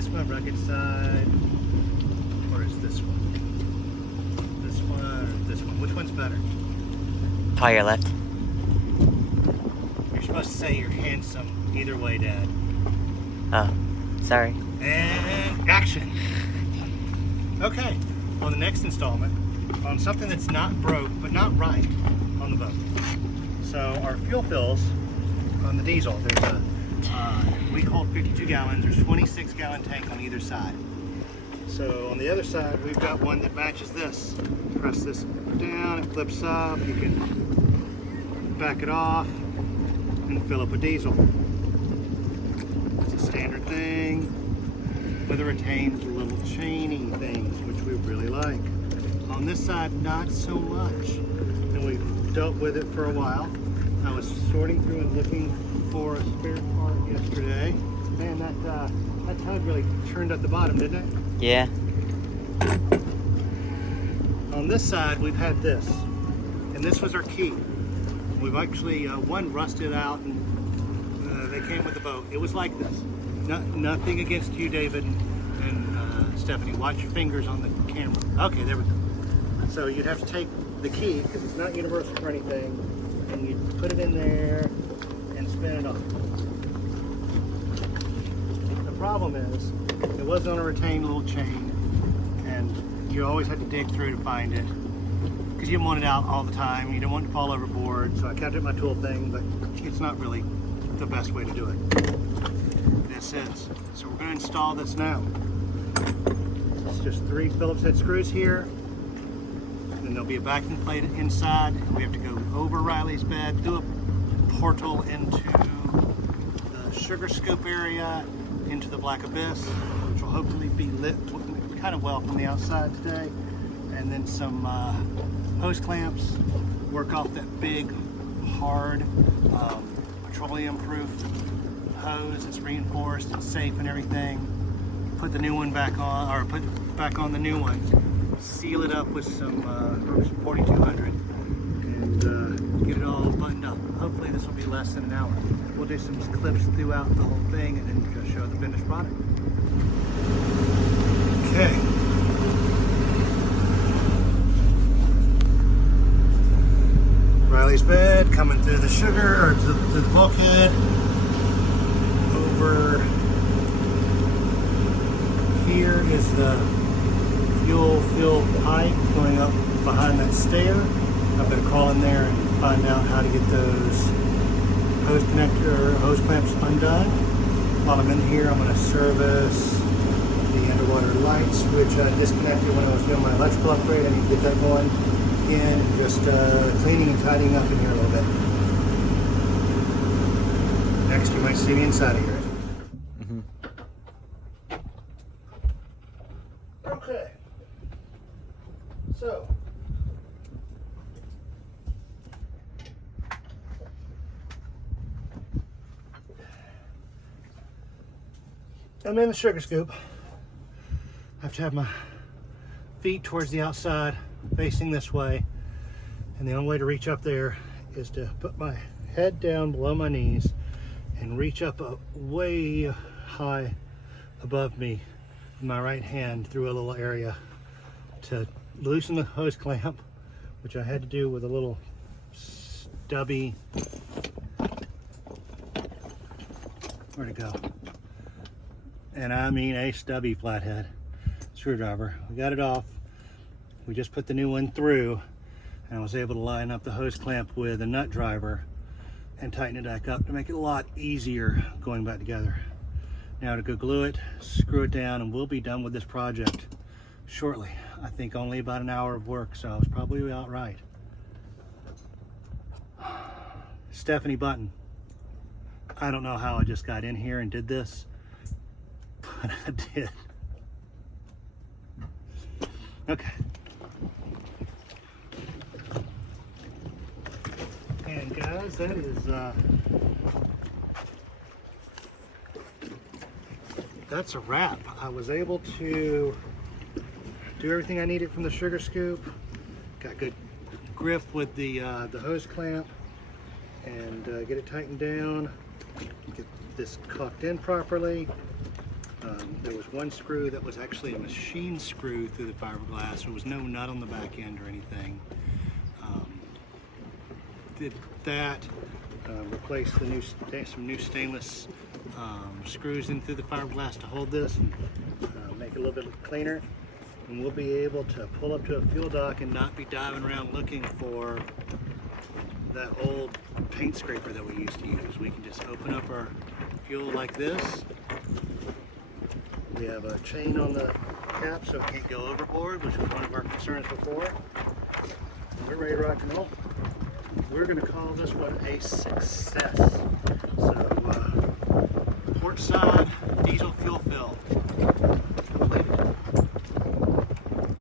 this my rugged side, or is this one? This one or this one? Which one's better? Probably your left. You're supposed to say you're handsome either way, Dad. Oh, sorry. And action. Okay, on the next installment, on something that's not broke, but not right on the boat. So our fuel fills on the diesel, there's a, we hold 52 gallons, there's 26-gallon tank on either side. So on the other side, we've got one that matches this. Press this down, it flips up, you can back it off and fill up with diesel. It's a standard thing with a retained little chaining things, which we really like. On this side, not so much. And we've dealt with it for a while. I was sorting through and looking for a spare part yesterday. Man, that tug really turned up the bottom, didn't it? Yeah. On this side, we've had this, and this was our key. We've actually, one rusted out, and they came with the boat. It was like this. Nothing against you, David and Stephanie. Watch your fingers on the camera. Okay, there we go. So you'd have to take the key, because it's not universal for anything, and you put it in there and spin it off. The problem is, it was on a retained little chain, and you always had to dig through to find it, because you didn't want it out all the time. You didn't want it to fall overboard, so I kept it in my tool thing, but it's not really the best way to do it. This is. So we're going to install this now. It's just 3 Phillips head screws here. Then there'll be a backing plate inside. We have to go over Riley's bed, through a portal into the sugar scoop area, into the Black Abyss, which will hopefully be lit kind of well from the outside today. And then some hose clamps, work off that big, hard, petroleum-proof hose that's reinforced and safe and everything. Put the new one back on, or put back on the new one. Seal it up with some 4200 and get it all buttoned up. Hopefully this will be less than an hour. We'll do some clips throughout the whole thing and then just show the finished product. Okay. Riley's bed coming through the sugar, or through the bulkhead. Over here is the fuel fill pipe going up behind that stair. I'm going to crawl in there and find out how to get those hose clamps undone. While I'm in here, I'm going to service the underwater lights, which I disconnected when I was doing my electrical upgrade. I need to get that going in, and just cleaning and tidying up in here a little bit. Next, you might see me inside of here. Okay. So, I'm in the sugar scoop. I have to have my feet towards the outside, facing this way, and the only way to reach up there is to put my head down below my knees and reach up way high above me in my right hand through a little area to loosen the hose clamp, which I had to do with a little stubby, where'd it go? And I mean a stubby flathead screwdriver. We got it off. We just put the new one through, and I was able to line up the hose clamp with a nut driver and tighten it back up to make it a lot easier going back together. Now to go glue it, screw it down, and we'll be done with this project shortly. I think only about an hour of work, so I was probably about right. Stephanie Button. I don't know how I just got in here and did this, but I did. Okay. And guys, that is that's a wrap. I was able to do everything I needed from the sugar scoop. Got good grip with the hose clamp, and get it tightened down. Get this caulked in properly. There was one screw that was actually a machine screw through the fiberglass. There was no nut on the back end or anything. Did that, replaced some new stainless screws in through the fiberglass to hold this and make it a little bit cleaner. And we'll be able to pull up to a fuel dock and not be diving around looking for that old paint scraper that we used to use. We can just open up our fuel like this. We have a chain on the cap so it can't go overboard, which was one of our concerns before. We're ready to rock and roll. We're going to call this one a success. So, port side diesel fuel fill.